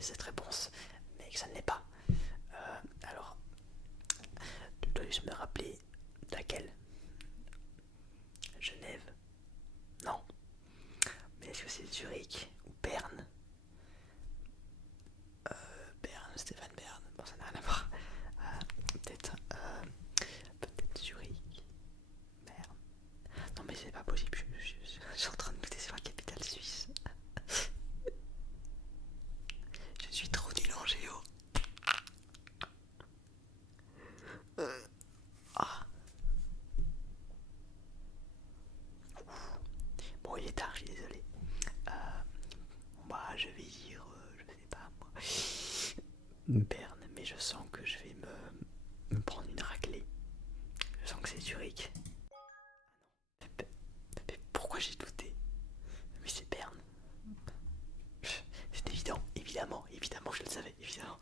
cette réponse, mais que ça ne l'est pas. Alors, tu dois juste me rappeler laquelle. Genève? Non. Mais est-ce que c'est Zurich ou Berne? Berne, Stéphane Bern. Bon, ça n'a rien à voir. Peut-être Zurich, Berne. Non, mais c'est pas possible. Je suis en train de douter sur la capitale suisse. Je suis trop nul en géo. Ah. Bon, il est tard, je suis désolé. Bah, je vais dire, je sais pas moi, Berne, mais je sens que je vais me prendre une raclée. Je sens que c'est Zurich. Mais pourquoi j'ai douté? Mais c'est Berne. C'est évident, évidemment que je le savais, évidemment.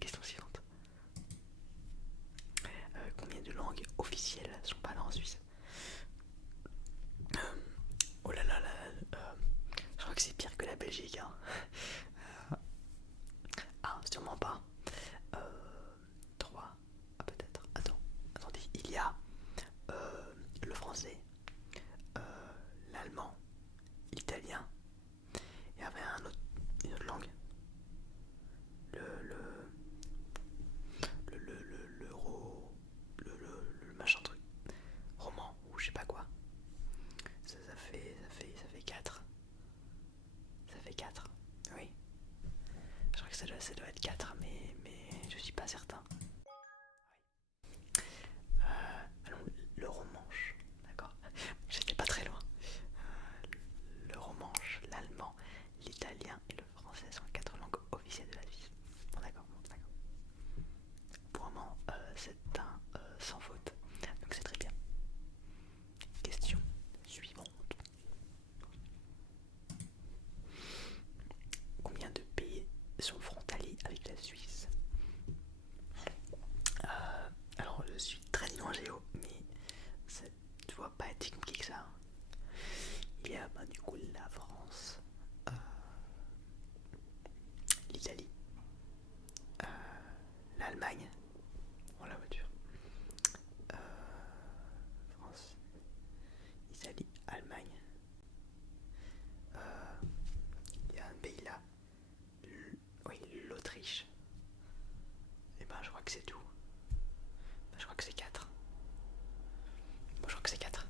Question suivante. Combien de langues officielles sont parlées en Suisse? Oh là là là, je crois que c'est pire que la Belgique. Hein. Ah, sûrement pas. 3. Ah, peut-être. Attendez, il y a le français, euh, l'allemand, l'italien, et après une autre langue. Le, le, l'euro, le machin truc, roman, ou je sais pas quoi. Ça fait 4. Ça fait 4. Oui. Je crois que ça doit être 4, mais je suis pas certain. Allons, le romanche, d'accord. J'étais pas très loin. Le romanche, l'allemand, l'italien et le français sont les 4 langues officielles de la Suisse. Bon, d'accord. Pour le moment, c'est un sans faute. Donc c'est très bien. Question suivante. Combien de pays sont frontaliers avec la Suisse? Alors je suis très nul en géo, mais ça ne doit pas être si compliqué que ça. Il y a du coup la France, l'Italie, l'Allemagne, bon la voiture, France, Italie, Allemagne. Il y a un pays là, oui, l'Autriche. Et ben je crois que c'est tout. Je crois que c'est 4. Moi je crois que c'est 4.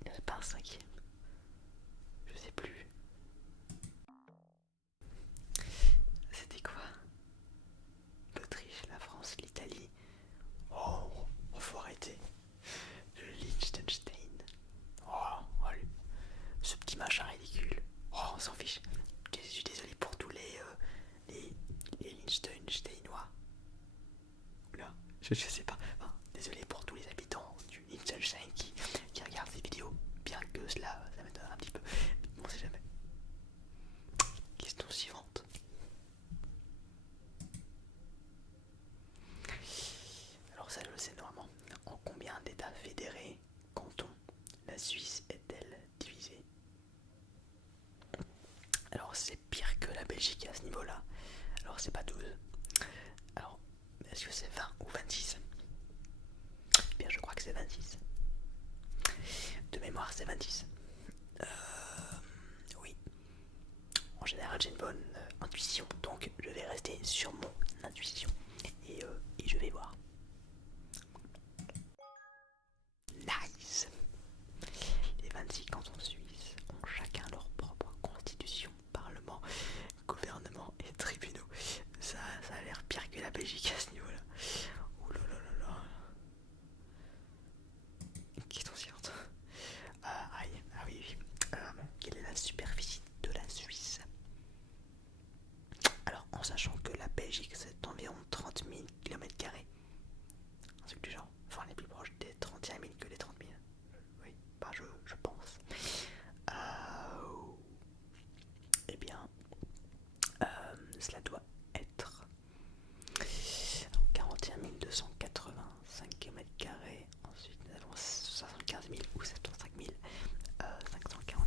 Il n'y en a pas un cinquième. Je sais plus. C'était quoi? L'Autriche, la France, l'Italie. Oh, faut arrêter. Le Liechtenstein. Oh, ce petit machin ridicule. Oh, on s'en fiche. Je suis désolé pour tous les Liechtensteinois. Oula, je sais pas. Enfin, désolé pour tous les habitants du Liechtenstein qui regardent ces vidéos. Bien que ça m'étonne un petit peu. On sait jamais. Question suivante. Alors ça je le sais normalement. En combien d'états fédérés, cantons, la Suisse est-elle divisée? Alors c'est pire que la Belgique à ce niveau-là. Alors c'est pas 12. Alors est-ce que c'est 20 ou 26? Eh bien je crois que c'est 26. De mémoire c'est 26. Oui. En général j'ai une bonne intuition, donc je vais rester sur mon intuition. Et je vais voir. Nice. Les 26 cantons suisses ont chacun leur propre constitution, parlement, gouvernement et tribunaux. Ça a l'air pire que la Belgique à ce niveau-là. Ouh là là là là. Question suivante. Ah oui. Quelle est la superficie de la Suisse? Alors, en sachant que la Belgique c'est environ 30 000 km². Un truc du genre. Enfin, on est plus proche des 31 000 que des 30 000. Oui, bah je pense. Eh bien, cela doit être 41 285 km². Ensuite, nous avons 75 000 ou 75 541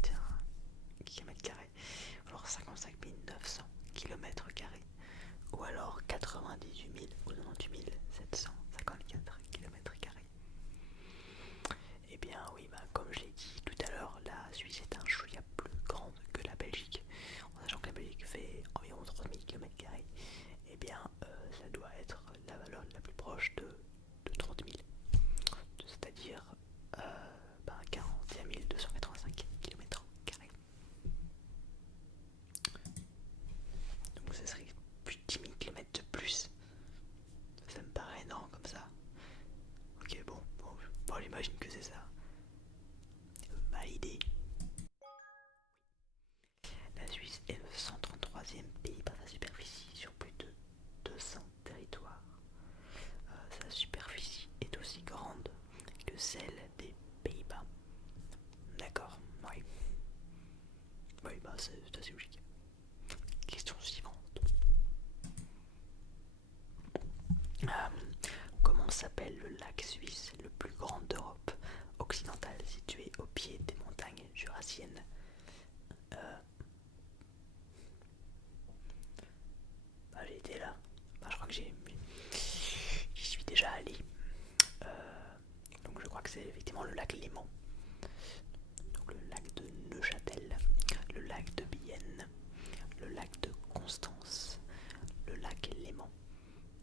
sel des Pays-Bas. D'accord, oui. Oui, bah c'est assez logique. Question suivante. Euh, Comment s'appelle le lac suisse le plus grand d'Europe occidentale situé au pied des montagnes jurassiennes? Bah, j'ai été là. Bah, je crois que j'y suis déjà allé. Donc je crois que c'est effectivement le lac Léman. Donc le lac de Neuchâtel, le lac de Bienne, le lac de Constance, le lac Léman.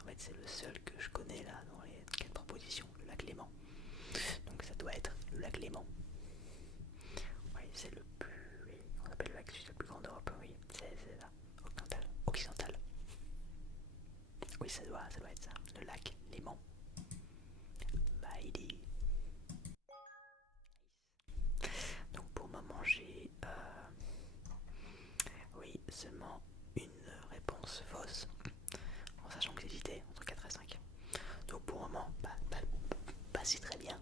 En fait, c'est le seul que je connais là dans les 4 propositions, le lac Léman. Donc ça doit être le lac Léman. Oui, c'est le plus. Oui, on appelle le lac suisse le plus grand d'Europe, oui, c'est là, occidental. Oui, ça doit être ça, le lac Léman. Bah, il est. Donc pour le moment, j'ai. Oui, seulement une réponse fausse, en sachant que j'hésitais entre 4 et 5. Donc pour le moment, pas si très bien.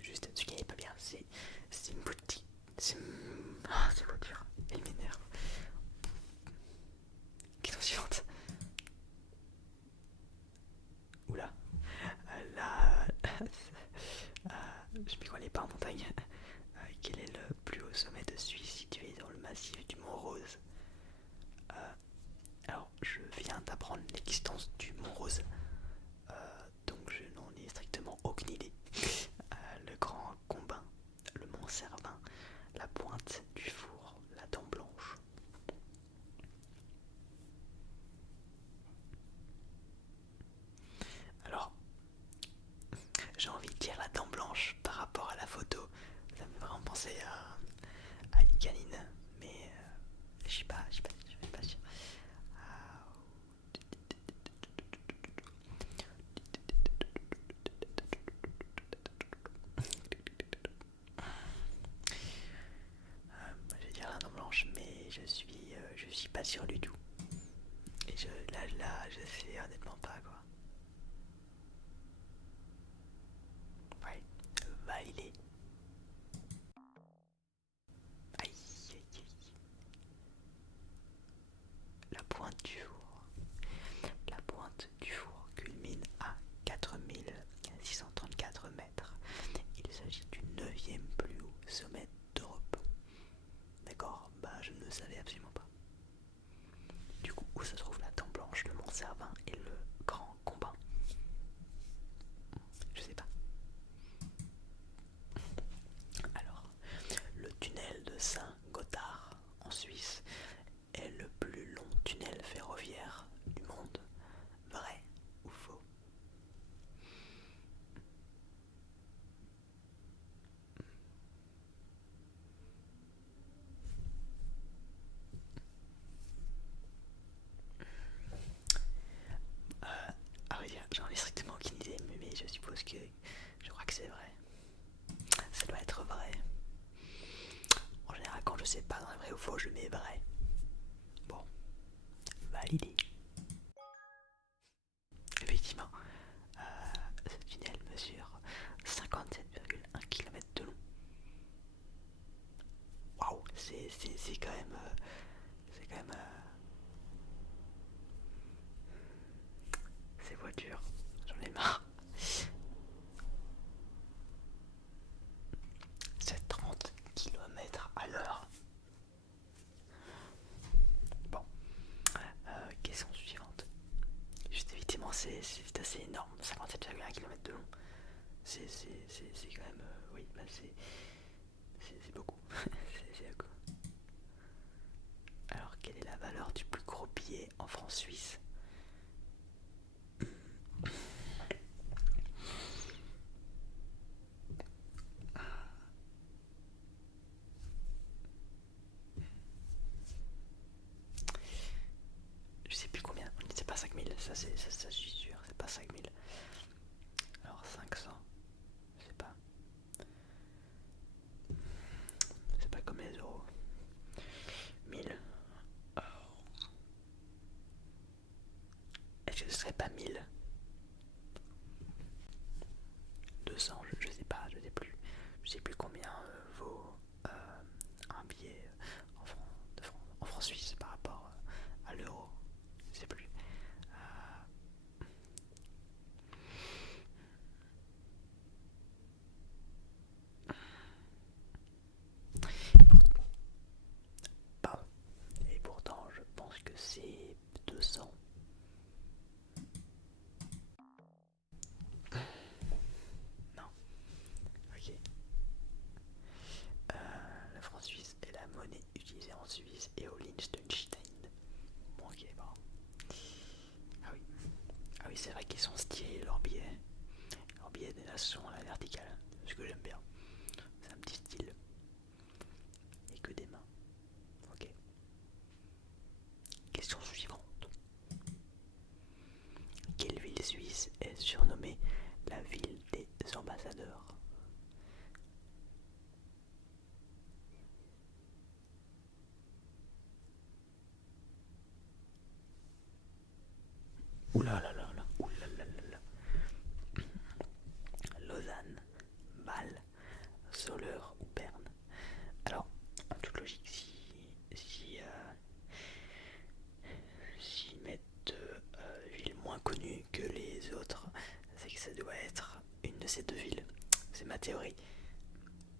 Juste ce qui n'est pas bien, c'est une boutique. C'est voiture. Elle m'énerve. Question suivante. Oula. Là. Je m'y connais pas en montagne. Quel est le plus haut sommet de Suisse situé dans le massif du Mont Rose? Alors, je viens d'apprendre l'existence du Mont Rose. Donc je n'en ai strictement aucune idée. Le Grand Combin, le Mont Cervin, la Pointe du Four, la Dent Blanche. Alors, j'ai envie de dire la Dent Blanche par rapport à la photo. Ça me fait vraiment penser à une canine, mais je suis pas sûr. Je vais dire la Dent Blanche, mais je suis pas sûr du tout. Et là, je sais honnêtement pas quoi. Ouais, validé. Aïe, aïe, aïe. La Pointe du Four. La Pointe du Four culmine à 4634 mètres. Il s'agit du 9e plus haut sommet d'Europe. D'accord, bah je ne le savais absolument pas. Du coup, où se trouve la Dent Blanche, le Mont Cervin et le Grand Combin? Je sais pas. Alors, le tunnel de Saint-Gothard en Suisse est le plus long tunnel ferroviaire du monde. Vrai ou faux? Ah oui, j'en ai strictement aucune idée, mais je suppose que je crois que c'est vrai. Ça doit être vrai. En général, quand je sais pas dans le vrai ou faux, je mets vrai. Bon, validé. Effectivement, ce tunnel mesure 57,1 km de long. Waouh, c'est quand même. C'est quand même. Ces voitures, j'en ai marre. C'est 30 km/h. Bon, question suivante. Juste effectivement, c'est assez énorme. 57,1 km de long. C'est quand même. Oui, bah c'est beaucoup. c'est beaucoup. Alors, quelle est la valeur du plus gros billet en francs suisses? Je sais plus combien. C'est pas 5000, ça, ça je suis sûr. C'est pas 5000. Alors 500, je sais pas. C'est pas comme les euros. 1000. Est-ce que ce serait pas 1000? oui, c'est vrai qu'ils sont stylés, leurs billets des nations à la verticale, ce que j'aime bien. C'est un petit style. Et que des mains. Ok. Question suivante. Quelle ville suisse est surnommée la ville des ambassadeurs? Oula là là là, oula là là là. Lausanne, Bâle, Soleure ou Berne? Alors, en toute logique, s'ils mettent villes moins connues que les autres, c'est que ça doit être une de ces deux villes. C'est ma théorie.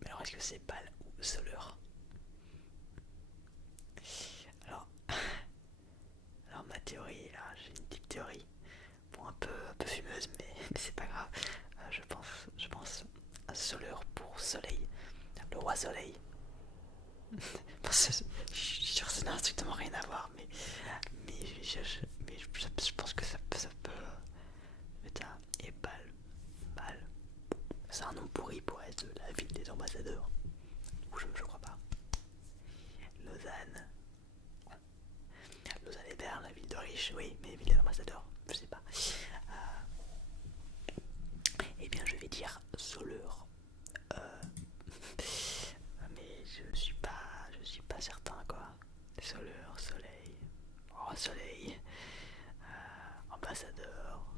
Mais alors, est-ce que c'est Bâle ou Soleure? Alors, alors ma théorie, là, j'ai une petite théorie. Bon, un peu fumeuse, mais c'est pas grave. Je pense à Soleure pour soleil. Le roi soleil. Je suis sûr que ça n'a strictement rien à voir, mais je pense que ça peut être un. Et Bâle. C'est un nom pourri pour être la ville des ambassadeurs. Ou je crois pas. Lausanne. Lausanne et Berne, la ville de riches, oui, mais ville des ambassadeurs, je sais pas. Eh bien, je vais dire Soleure. Euh, mais je suis pas certain quoi. Soleure, soleil, oh soleil, ambassadeur,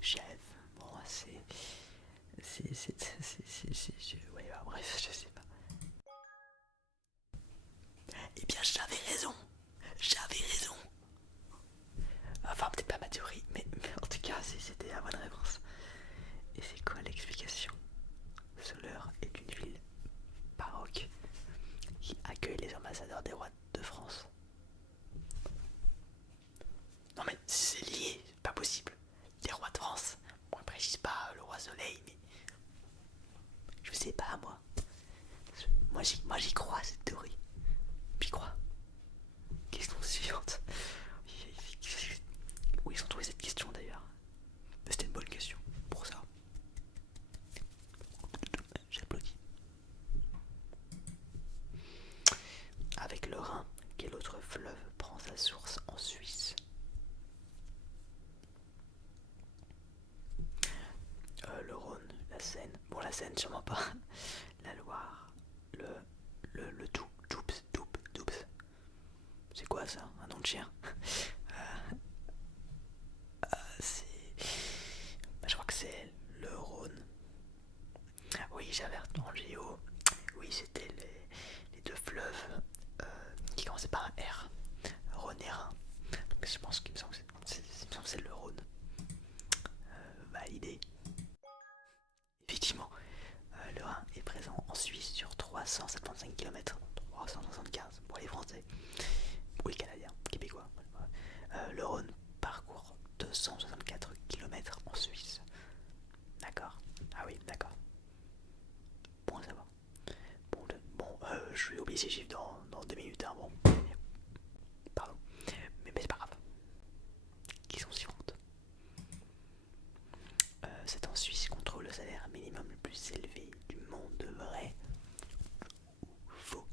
chef. Bon, ouais, bah, bref, je sais pas. Eh bien, j'avais raison. Enfin, peut-être pas ma théorie, mais en tout cas, c'était la bonne réponse. Et c'est quoi l'explication? Soleure est une ville baroque qui accueille les ambassadeurs des rois de France. Non mais c'est lié, c'est pas possible. Les rois de France. Bon, il précise pas le roi soleil, mais je sais pas moi. Moi j'y crois à cette théorie. J'y crois. Question suivante. Où ils ont trouvé cette question d'ailleurs? C'était une bonne question pour ça. J'applaudis. Avec le Rhin, quel autre fleuve prend sa source en Suisse? Le Rhône, la Seine. Bon, la Seine, sûrement pas. La Loire, le Doubs. C'est quoi ça? Un nom de chien? C'est. Bah, je crois que c'est le Rhône. Oui, j'avais en géo. Oui, c'était les deux fleuves qui commençaient par un R. Rhône et Rhin. Donc je pense qu'il me semble que c'est le Rhône. Validé. Effectivement, le Rhin est présent en Suisse sur 375 km, 375 pour les Français, ou les Canadiens, Québécois. Le Rhône parcourt 264 km en Suisse. D'accord. Ah oui, d'accord. Bon à savoir. Je vais oublier ces chiffres dans 2 minutes. Hein, bon. Pardon. Mais c'est pas grave. Question suivante. C'est en Suisse qu'on trouve le salaire minimum le plus élevé du monde, vrai ou faux?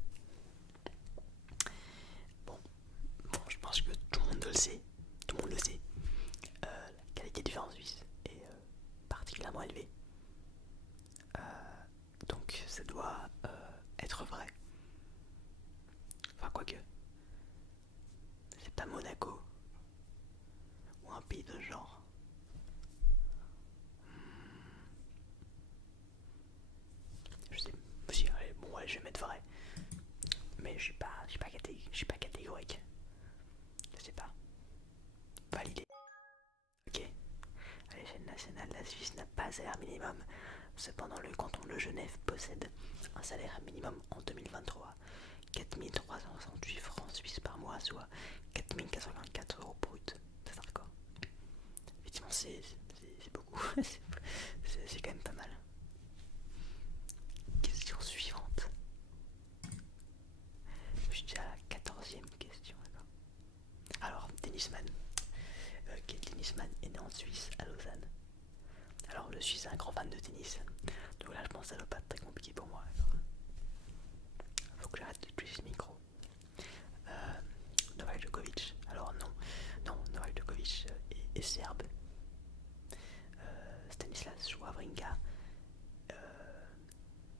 Bon, je pense que tout le monde le sait. Tout le monde le sait. La qualité du vin en Suisse est particulièrement élevée. Donc ça doit être vrai. Enfin, quoique. C'est pas Monaco ou un pays de ce genre. Je sais. Si, allez, bon, ouais, je vais mettre vrai. Mais je suis pas catégorique. Je sais pas. Validé. Ok. À l'échelle nationale, la Suisse n'a pas un salaire minimum. Cependant, le canton de Genève possède un salaire minimum en 2023. 4368 francs suisses par mois, soit 4444 euros brut. C'est un record. Effectivement, c'est beaucoup. C'est quand même pas mal. Question suivante. Je suis déjà à la 14e question. Alors, tennisman. Quel tennisman tennisman est né en Suisse, à Lausanne. Alors je suis un grand fan de tennis, donc là je pense que ça doit pas être très compliqué pour moi. Faut que j'arrête d'utiliser le micro. Novak Djokovic, alors non, Novak Djokovic est serbe. Stanislas Wawrinka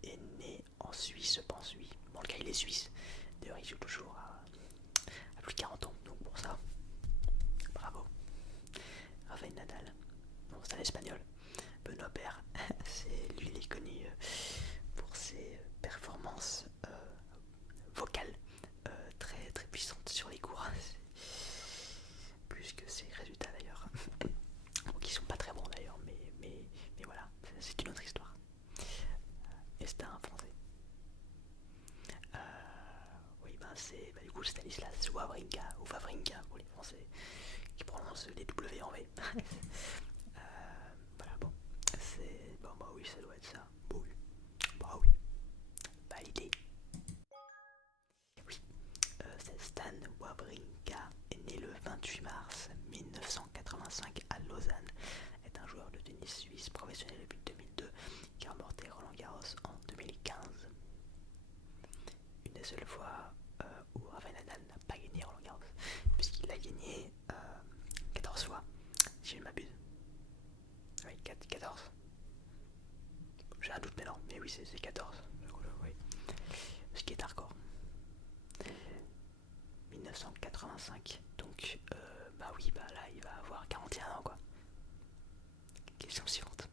est né en Suisse, je pense, oui. Bon, le gars il est suisse, d'ailleurs il joue toujours à plus de 40 ans, donc pour ça, bravo. Rafael Nadal, bon, c'est un espagnol. Benoît Paire, lui il est connu pour ses performances vocales très très puissantes sur les cours, plus que ses résultats d'ailleurs, bon, qui sont pas très bons d'ailleurs, mais voilà, c'est une autre histoire. Et c'est un français. Oui, c'est du coup Stanislas Wawrinka ou Wawrinka pour les français qui prononcent les W en V. Voilà, bon, c'est. Bon, bah oui, ça doit être ça. Bon, oui. Bah oui, validé. Oui, c'est Stan Wawrinka, est né le 28 mars 1985 à Lausanne, est un joueur de tennis suisse professionnel depuis 2002 qui a remporté Roland Garros en 2015. Une des seules fois où Rafael Nadal n'a pas gagné Roland Garros, puisqu'il l'a gagné 14 fois, si je ne m'abuse. Oui, 14. J'ai un doute, mais non, mais oui, c'est 14. Oui. Ce qui est hardcore. 1985, donc bah oui, bah là il va avoir 41 ans quoi. Question suivante.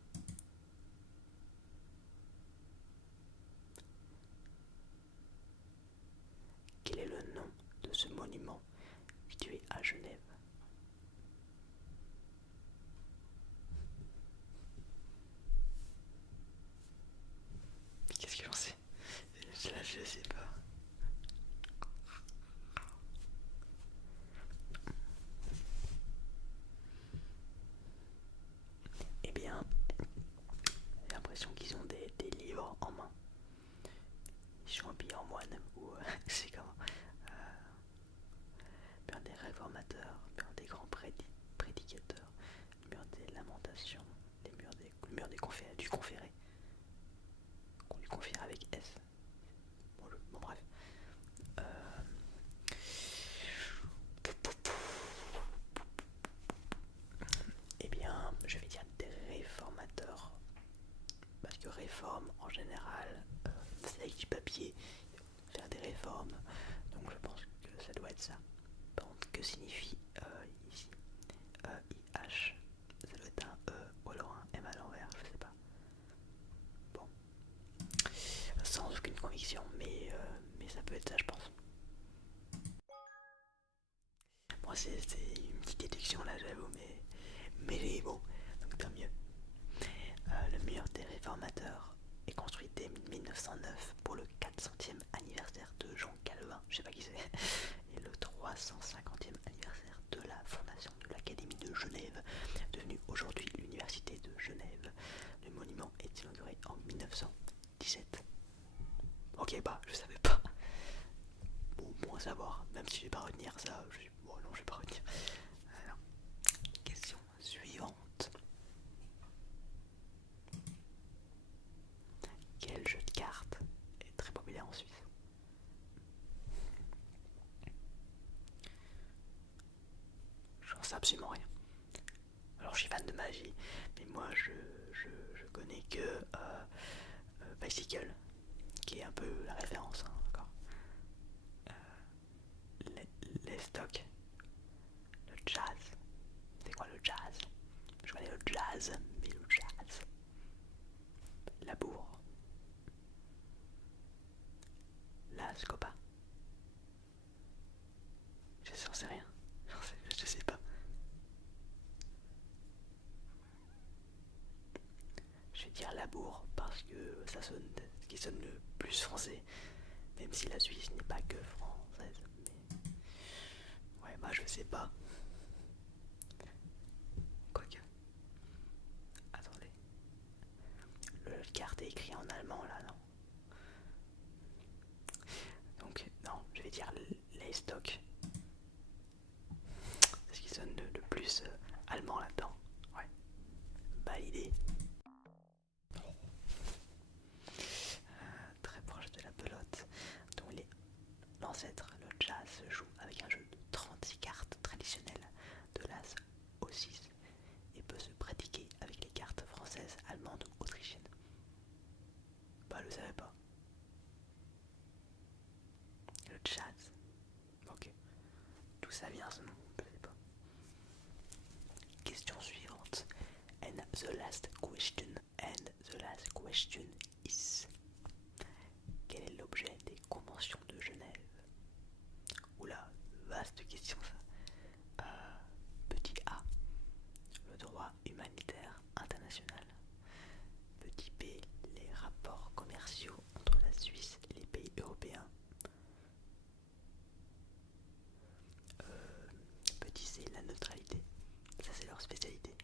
Quel est le nom de ce monument situé à Genève? Qu'est-ce que j'en sais? Là je sais pas. Eh bien, j'ai l'impression qu'ils ont des livres en main. Ils sont habillés en moine ou c'est comment mur des réformateurs, mur des grands prédicateurs, mur des lamentations, le mur du conféré, qu'on lui confère avec S. Bon bref. Euh, eh bien, je vais dire des réformateurs. Parce que réforme, en général, c'est avec du papier, faire des réformes. Donc je pense que ça doit être ça. Par contre, que signifie ici IH? Ça doit être un E ou alors un M à l'envers, je sais pas. Bon. Sans aucune conviction, mais ça peut être ça, je pense. Moi, c'est une petite déduction là, j'avoue, mais bon, donc tant mieux. Le mur des réformateurs est construit dès 1909 pour le 400e anniversaire de Jean Calvin, je sais pas qui c'est, et le 350e anniversaire de la fondation de l'Académie de Genève, devenue aujourd'hui l'Université de Genève. Le monument est inauguré en 1917. Ok, bah, je savais pas. Bon à savoir, même si je vais pas retenir ça, bon non, je vais pas retenir. Alors, question suivante. Quel jeu de cartes est très populaire en Suisse? J'en sais absolument rien. Alors je suis fan de magie, mais moi je connais que Bicycle, qui est un peu la référence, hein, d'accord. Les stocks, le jazz. C'est quoi le jazz? Je connais le jazz, mais le jazz. La bourre. La scopa. J'en sais rien. Je sais pas. Je vais dire labour parce que ça sonne, ce qui sonne le plus français, même si la Suisse n'est pas que française. Mais ouais, bah je sais pas. Quoique. Attendez. Le carte est écrit en allemand là, non? Donc non, je vais dire les stocks. C'est ce qui sonne le plus allemand là-dedans. the last question. And the last question is: quel est l'objet des conventions de Genève? Oula, vaste question ça. Petit A, le droit humanitaire international. Petit B, les rapports commerciaux entre la Suisse et les pays européens. Petit C, la neutralité. Ça c'est leur spécialité.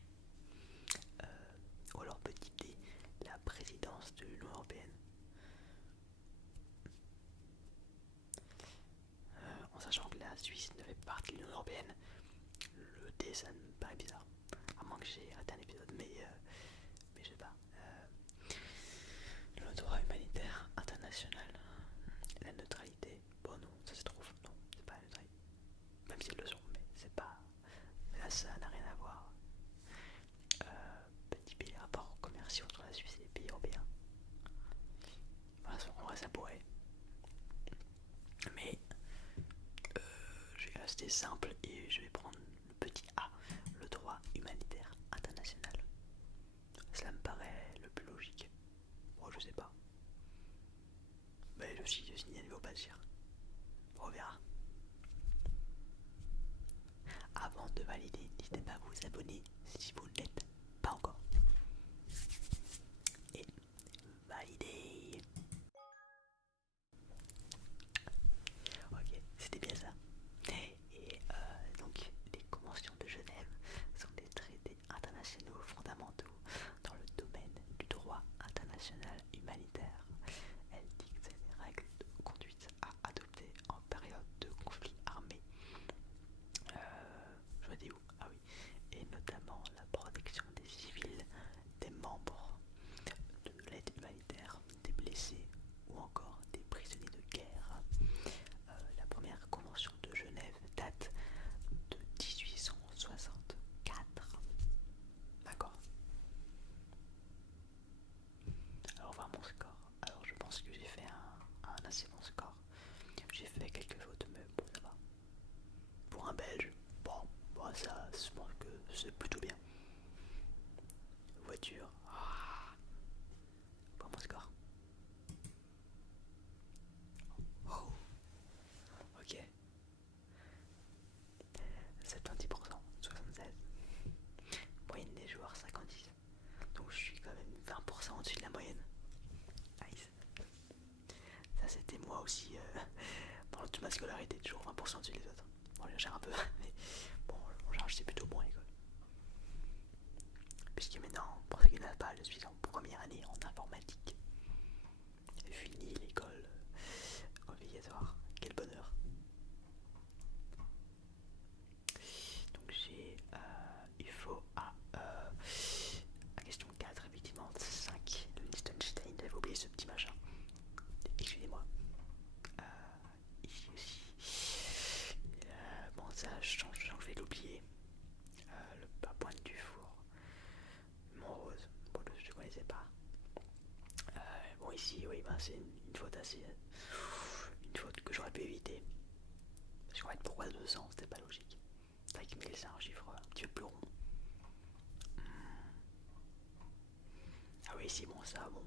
Ou alors petit D, la présidence de l'Union européenne. En sachant que la Suisse ne fait pas partie de l'Union européenne, le D ça me paraît bizarre. À moins que j'ai raté un épisode, mais je sais pas. Le droit humanitaire international, la neutralité, bon non, ça se trouve, non, c'est pas la neutralité. Même si elles le sont, mais c'est pas. Là ça n'a rien à voir. Petit B, les rapports commerciaux entre la Suisse et les pays européens. Voilà, en vrai ça pourrait. Mais je vais rester simple et je vais prendre le petit A, le droit humanitaire international. Cela me paraît le plus logique. Moi je sais pas. Mais le signe ne vaut pas dire. On verra. Avant de valider, n'hésitez pas à vous abonner si vous ne l'êtes pas encore. Et valider. Ok, c'était bien ça. Et donc, les conventions de Genève sont des traités internationaux fondamentaux dans le domaine du droit international humanitaire. Elles dictent les règles de conduite à adopter en période de conflit armé. Je vois des où? Ah oui. Et notamment la protection des civils, des membres de l'aide humanitaire, des blessés ou encore des prisonniers de guerre. La première convention de Genève date de 1864. D'accord. Alors on va voir mon score. Alors je pense que j'ai fait un assez bon score. J'ai fait quelques fautes, mais bon ça va. Pour un Belge, bon ça je pense que c'est plutôt bien. Voiture. Pour mon score. Oh. Ok. 70%, 76. Moyenne des joueurs 56. Donc je suis quand même 20% au-dessus de la moyenne. Nice. Ça c'était moi aussi pendant toute ma scolarité, toujours 20% au-dessus des autres. Bon j'exagère un peu, mais bon en général c'est plutôt bon à l'école. Puisque maintenant, pour ceux qui n'ont pas, je suis en première année en informatique. J'ai fini l'école obligatoire. Quel bonheur. Donc j'ai, il faut à question 4, effectivement 5, le Liechtenstein, j'avais oublié ce petit machin. Excusez-moi. Ici aussi. Bon ça je vais l'oublier. La pointe du four. Montrose, bon je ne connaissais pas. Bon ici oui c'est une faute assez. Une faute que j'aurais pu éviter. Parce qu'en fait pourquoi 200 c'était pas logique. C'est vrai que 1000 c'est un chiffre un petit peu plus rond. Ah oui ici bon ça bon.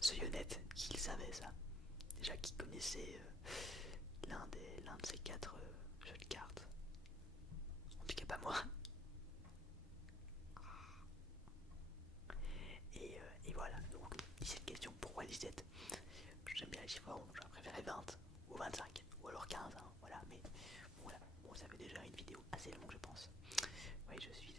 Soyez honnête, qui le savait ça? Déjà qui connaissait l'un de ces 4 jeux de cartes. En tout cas pas moi. Et voilà, donc 17 questions, pourquoi 17? J'aime bien les chiffres ronds, j'aurais préféré 20 ou 25 ou alors 15, hein, voilà, mais bon, voilà, bon ça fait déjà une vidéo assez longue je pense. Oui je suis